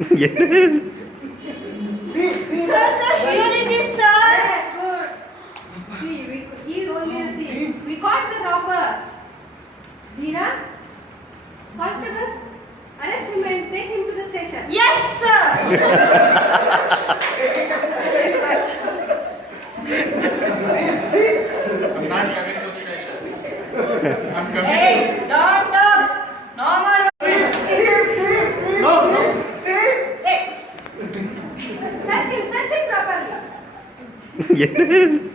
Yes. Sir, sir, here it is, sir. Yes, good. See, he is only the thief. We caught the robber. Dina, constable, arrest him and take him to the station. Yes, sir. I'm not coming to station. I'm coming. Hey, don't talk. No more. No, no. Hey, Touch him properly. Yes.